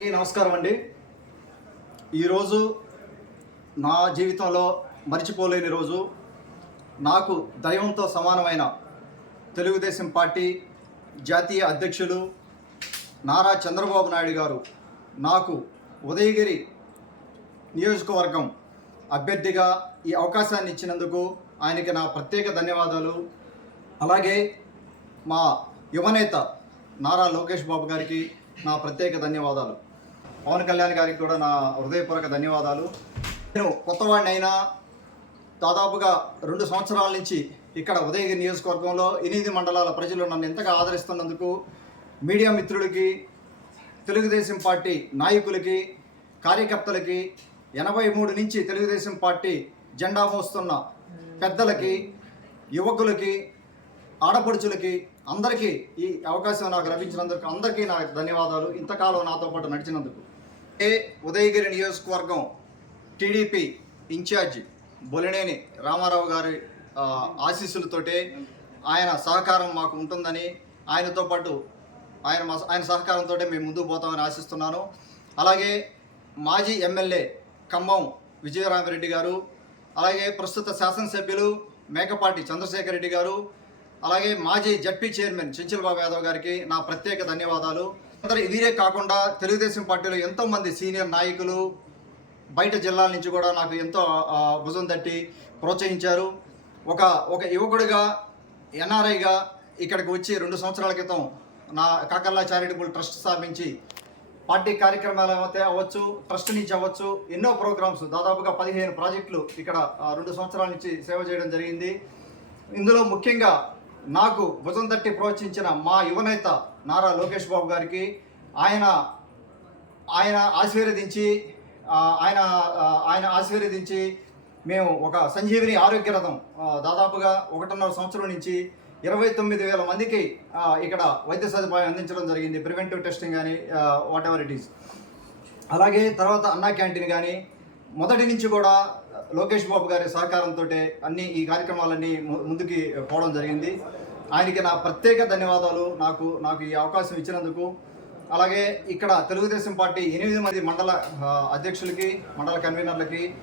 నమస్కారం అండి. ఈరోజు నా జీవితంలో మర్చిపోలేని రోజు. నాకు దైవంతో సమానమైన తెలుగుదేశం పార్టీ జాతీయ అధ్యక్షులు నారా చంద్రబాబు నాయుడు గారు నాకు ఉదయగిరి నియోజకవర్గం అభ్యర్థిగా ఈ అవకాశాన్ని ఇచ్చినందుకు ఆయనకి నా ప్రత్యేక ధన్యవాదాలు. అలాగే మా యువనేత నారా లోకేష్ బాబు గారికి నా ప్రత్యేక ధన్యవాదాలు. పవన్ కళ్యాణ్ గారికి కూడా నా హృదయపూర్వక ధన్యవాదాలు. నేను కొత్తవాడినైనా దాదాపుగా రెండు సంవత్సరాల నుంచి ఇక్కడ ఉదయగిరి నియోజకవర్గంలో ఎనిమిది మండలాల ప్రజలు నన్ను ఎంతగా ఆదరిస్తున్నందుకు మీడియా మిత్రులకి తెలుగుదేశం పార్టీ నాయకులకి కార్యకర్తలకి ఎనభై మూడు నుంచి తెలుగుదేశం పార్టీ జెండా మోస్తున్న పెద్దలకి యువకులకి ఆడపడుచులకి అందరికీ ఈ అవకాశం నాకు లభించినందుకు అందరికీ నా ధన్యవాదాలు. ఇంతకాలం నాతో పాటు నడిచినందుకు. ఏ ఉదయగిరి నియోజకవర్గం టీడీపీ ఇన్ఛార్జి బొలినేని రామారావు గారి ఆశీస్సులతోటే ఆయన సహకారం మాకు ఉంటుందని ఆయనతో పాటు ఆయన మా- ఆయన సహకారంతో మేము ముందుకు పోతామని ఆశిస్తున్నాను. అలాగే మాజీ ఎమ్మెల్యే ఖమ్మం విజయరామరెడ్డి గారు అలాగే ప్రస్తుత శాసనసభ్యులు మేకపాటి చంద్రశేఖర్ రెడ్డి గారు అలాగే మాజీ జడ్పీ చైర్మన్ చెంచల్ బాబు యాదవ్ గారికి నా ప్రత్యేక ధన్యవాదాలు. అందరూ వీరే కాకుండా తెలుగుదేశం పార్టీలో ఎంతో మంది సీనియర్ నాయకులు బయట జిల్లాల నుంచి కూడా నాకు ఎంతో భుజం తట్టి ప్రోత్సహించారు. ఒక ఒక యువకుడిగా ఎన్ఆర్ఐగా ఇక్కడికి వచ్చి రెండు సంవత్సరాల క్రితం నా కాకర్లా చారిటబుల్ ట్రస్ట్ స్థాపించి పార్టీ కార్యక్రమాలు అయితే అవ్వచ్చు ట్రస్ట్ నుంచి అవ్వచ్చు ఎన్నో ప్రోగ్రామ్స్ దాదాపుగా పదిహేను ప్రాజెక్టులు ఇక్కడ రెండు సంవత్సరాల నుంచి సేవ చేయడం జరిగింది. ఇందులో ముఖ్యంగా నాకు భుజం తట్టి ప్రోత్సహించిన మా యువనేత నారా లోకేష్ బాబు గారికి ఆయన ఆయన ఆశీర్వదించి ఆయన ఆయన ఆశీర్వదించి మేము ఒక సంజీవిని ఆరోగ్య రథం దాదాపుగా ఒకటిన్నర సంవత్సరం నుంచి ఇరవై తొమ్మిది వేల మందికి ఇక్కడ వైద్య సదుపాయం అందించడం జరిగింది. ప్రివెంటివ్ టెస్టింగ్ కానీ వాట్ ఎవర్ ఇట్ ఈస్ అలాగే తర్వాత అన్నా క్యాంటీన్ కానీ మొదటి నుంచి కూడా లోకేష్ బాబు గారి సహకారంతో అన్ని ఈ కార్యక్రమాలన్నీ ము- ముందుకి పోవడం జరిగింది. ఆయనకి నా ప్రత్యేక ధన్యవాదాలు. నాకు నాకు ఈ అవకాశం ఇచ్చినందుకు. అలాగే ఇక్కడ తెలుగుదేశం పార్టీ ఎనిమిది మంది మండల అధ్యక్షులకి మండల కన్వీనర్లకి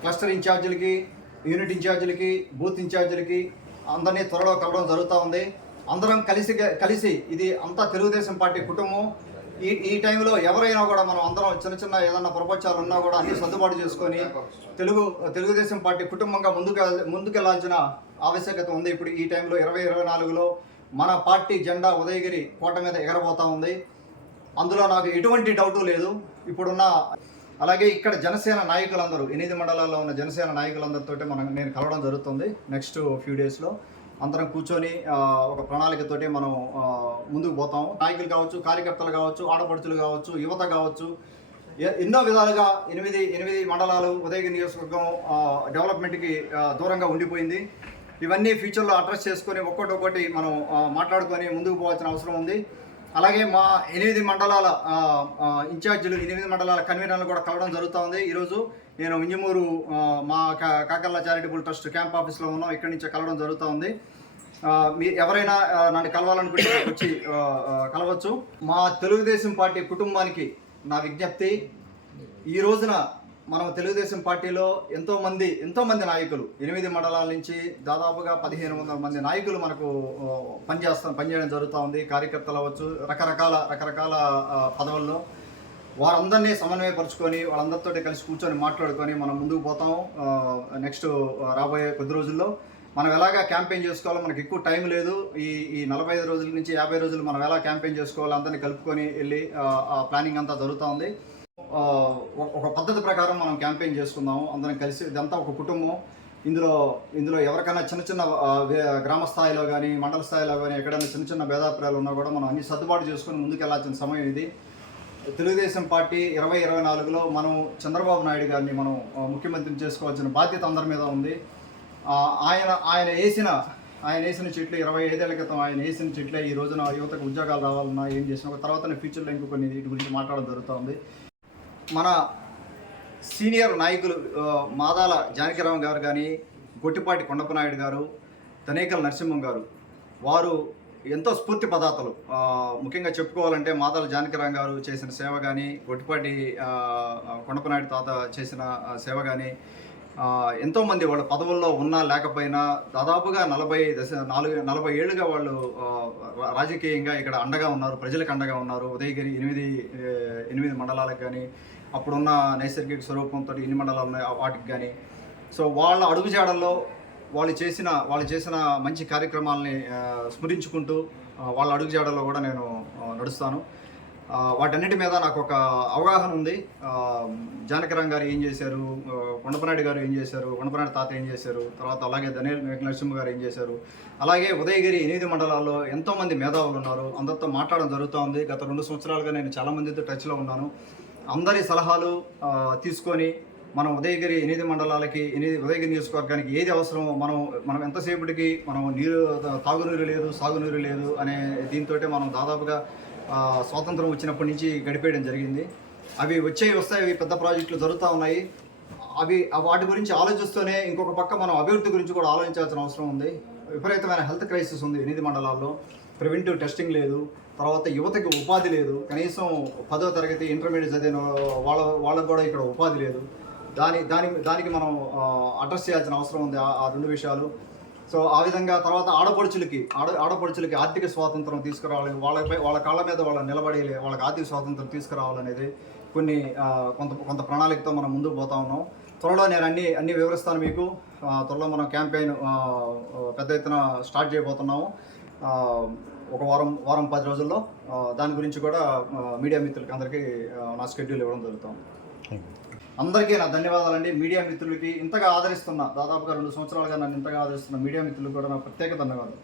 క్లస్టర్ ఇన్ఛార్జీలకి యూనిట్ ఇన్ఛార్జీలకి బూత్ ఇన్ఛార్జీలకి అందరినీ త్వరలో కలవడం జరుగుతూ ఉంది. అందరం కలిసి కలిసి ఇది అంతా తెలుగుదేశం పార్టీ కుటుంబం ఈ ఈ టైంలో ఎవరైనా కూడా మనం అందరం చిన్న చిన్న ఏదైనా ప్రపంచాలు ఉన్నా కూడా అన్ని సర్దుబాటు చేసుకొని తెలుగు తెలుగుదేశం పార్టీ కుటుంబంగా ముందుకు ముందుకెళ్ళాల్సిన ఆవశ్యకత ఉంది. ఇప్పుడు ఈ టైంలో ఇరవై ఇరవై నాలుగులో మన పార్టీ జెండా ఉదయగిరి కోట మీద ఎగరబోతా ఉంది. అందులో నాకు ఎటువంటి డౌటు లేదు. ఇప్పుడున్న అలాగే ఇక్కడ జనసేన నాయకులందరూ ఎనిమిది మండలాల్లో ఉన్న జనసేన నాయకులందరితో మనం నేను కలవడం జరుగుతుంది నెక్స్ట్ ఫ్యూ డేస్లో. అందరం కూర్చొని ఒక ప్రణాళికతోటి మనం ముందుకు పోతాం. నాయకులు కావచ్చు కార్యకర్తలు కావచ్చు ఆడపడుచులు కావచ్చు యువత కావచ్చు ఎ- ఎన్నో విధాలుగా ఎనిమిది ఎనిమిది మండలాలు ఉదయగిరి నియోజకవర్గం డెవలప్మెంట్కి దూరంగా ఉండిపోయింది. ఇవన్నీ ఫ్యూచర్లో అడ్రస్ చేసుకొని ఒక్కొక్కటి ఒక్కటి మనం మాట్లాడుకొని ముందుకు పోవాల్సిన అవసరం ఉంది. అలాగే మా ఎనిమిది మండలాల ఇన్ఛార్జీలు ఎనిమిది మండలాల కన్వీనర్లు కూడా కలవడం జరుగుతూ ఉంది. ఈరోజు నేను వింజమూరు మా కా- కాకర్ల చారిటబుల్ ట్రస్ట్ క్యాంప్ ఆఫీస్లో ఉన్నాం. ఇక్కడి నుంచి కలవడం జరుగుతూ ఉంది. మీ ఎవరైనా నన్ను కలవాలనుకుంటే వచ్చి కలవచ్చు. మా తెలుగుదేశం పార్టీ కుటుంబానికి నా విజ్ఞప్తి ఈ రోజున మనం తెలుగుదేశం పార్టీలో ఎంతోమంది ఎంతోమంది నాయకులు ఎనిమిది మండలాల నుంచి దాదాపుగా పదిహేను వందల మంది నాయకులు మనకు పనిచేస్తాం పనిచేయడం జరుగుతూ ఉంది. కార్యకర్తలు అవ్వచ్చు రకరకాల రకరకాల పదవుల్లో వారందరినీ సమన్వయపరుచుకొని వాళ్ళందరితో కలిసి కూర్చొని మాట్లాడుకొని మనం ముందుకు పోతాం. నెక్స్ట్ రాబోయే కొద్ది రోజుల్లో మనం ఎలాగా క్యాంపెయిన్ చేసుకోవాలో మనకి ఎక్కువ టైం లేదు. ఈ ఈ నలభై ఐదు రోజుల నుంచి యాభై రోజులు మనం ఎలా క్యాంపెయిన్ చేసుకోవాలో అందరినీ కలుపుకొని వెళ్ళి ఆ, ప్లానింగ్ అంతా జరుగుతూ ఉంది. ఒక- ఒక పద్ధతి ప్రకారం మనం క్యాంపెయిన్ చేసుకుందాం అందరం కలిసి ఇదంతా ఒక కుటుంబం. ఇందులో ఇందులో ఎవరికైనా చిన్న చిన్న గ్రామ స్థాయిలో కానీ మండల స్థాయిలో కానీ ఎక్కడైనా చిన్న చిన్న భేదాభిప్రాయాలు ఉన్నా కూడా మనం అన్ని సర్దుబాటు చేసుకొని ముందుకు వెళ్ళాల్సిన సమయం ఇది. తెలుగుదేశం పార్టీ ఇరవై ఇరవై నాలుగులో మనం చంద్రబాబు నాయుడు గారిని మనం ముఖ్యమంత్రిని చేసుకోవాల్సిన బాధ్యత అందరి మీద ఉంది. ఆయన ఆయన వేసిన ఆయన వేసిన చెట్లు ఇరవై ఐదేళ్ళ క్రితం ఆయన వేసిన చెట్లే ఈ రోజున యువతకు ఉద్యోగాలు రావాలన్నా ఏం చేసిన ఒక తర్వాత ఫ్యూచర్లో ఇంకొక కొన్ని వీటి గురించి మాట్లాడడం జరుగుతుంది మన సీనియర్ నాయకులు మాదాల జానకిరామ్ గారు కానీ గొట్టిపాటి కొండపనాయుడు గారు తనేకల్ నరసింహం గారు వారు ఎంతో స్ఫూర్తి పదార్థాలు. ముఖ్యంగా చెప్పుకోవాలంటే మాదాల జానకిరాం గారు చేసిన సేవ కానీ గొట్టిపాటి కొండపనాయుడు తాత చేసిన సేవ కానీ ఎంతోమంది వాళ్ళ పదవుల్లో ఉన్నా లేకపోయినా దాదాపుగా నలభై దశ నాలుగు నలభై ఏళ్ళుగా వాళ్ళు రాజకీయంగా ఇక్కడ అండగా ఉన్నారు ప్రజలకు అండగా ఉన్నారు. ఉదయగిరి ఎనిమిది ఎనిమిది మండలాలకు కానీ అప్పుడున్న నైసర్గిక స్వరూపంతో ఎన్ని మండలాలు ఉన్నాయో వాటికి కానీ సో వాళ్ళ అడుగుజాడల్లో వాళ్ళు చేసిన వాళ్ళు చేసిన మంచి కార్యక్రమాలని స్మరించుకుంటూ వాళ్ళ అడుగుజాడల్లో కూడా నేను నడుస్తాను. వాటన్నిటి మీద నాకు ఒక అవగాహన ఉంది. జానకరామ్ గారు ఏం చేశారు? కొండపనాయుడు గారు ఏం చేశారు? కొండపనాయుడు తాత ఏం చేశారు? తర్వాత అలాగే ధనేల్ నరసింహ గారు ఏం చేశారు? అలాగే ఉదయగిరి ఎనిమిది మండలాల్లో ఎంతోమంది మేధావులు ఉన్నారు. అందరితో మాట్లాడడం జరుగుతూ ఉంది. గత రెండు సంవత్సరాలుగా నేను చాలా మందితో టచ్లో ఉన్నాను. అందరి సలహాలు తీసుకొని మనం ఉదయగిరి ఎనిమిది మండలాలకి ఎనిమిది ఉదయగిరి నియోజకవర్గానికి ఏది అవసరమో మనం మనం ఎంతసేపటికి మనం నీరు తాగునీరు లేదు సాగునీరు లేదు అనే దీంతో మనం దాదాపుగా స్వాతంత్రం వచ్చినప్పటి నుంచి గడిపేయడం జరిగింది. అవి వచ్చే వస్తాయి అవి పెద్ద ప్రాజెక్టులు జరుగుతూ ఉన్నాయి. అవి ఆ వాటి గురించి ఆలోచిస్తూనే ఇంకొక పక్క మనం అభివృద్ధి గురించి కూడా ఆలోచించాల్సిన అవసరం ఉంది. విపరీతమైన హెల్త్ క్రైసిస్ ఉంది ఎనిమిది మండలాల్లో. ప్రివెంటివ్ టెస్టింగ్ లేదు తర్వాత యువతకి ఉపాధి లేదు కనీసం పదో తరగతి ఇంటర్మీడియట్ చదివిన వాళ్ళ వాళ్ళకు కూడా ఇక్కడ ఉపాధి లేదు. దాని దాని దానికి మనం అడ్రస్ చేయాల్సిన అవసరం ఉంది ఆ- రెండు విషయాలు. సో ఆ విధంగా తర్వాత ఆడపడుచులకి ఆడ ఆడపడుచులకి ఆర్థిక స్వాతంత్రం తీసుకురావాలి వాళ్ళపై వాళ్ళ కాళ్ళ మీద వాళ్ళ నిలబడి వాళ్ళకి ఆర్థిక స్వాతంత్రం తీసుకురావాలనేది కొన్ని కొంత కొంత ప్రణాళికతో మనం ముందుకు పోతా ఉన్నాం. త్వరలో నేను అన్ని అన్ని వివరిస్తాను మీకు. త్వరలో మనం క్యాంపెయిన్ పెద్ద ఎత్తున స్టార్ట్ చేయబోతున్నాము. ఒక వారం వారం పది రోజుల్లో దాని గురించి కూడా మీడియా మిత్రులకి అందరికీ నా షెడ్యూల్ ఇవ్వడం జరుగుతుంది. అందరికీ నా ధన్యవాదాలండి. మీడియా మిత్రులకి ఇంతగా ఆదరిస్తున్న దాదాపుగా రెండు సంవత్సరాలుగా నన్ను ఇంతగా ఆదరిస్తున్న మీడియా మిత్రులకు కూడా నా ప్రత్యేక ధన్యవాదాలు.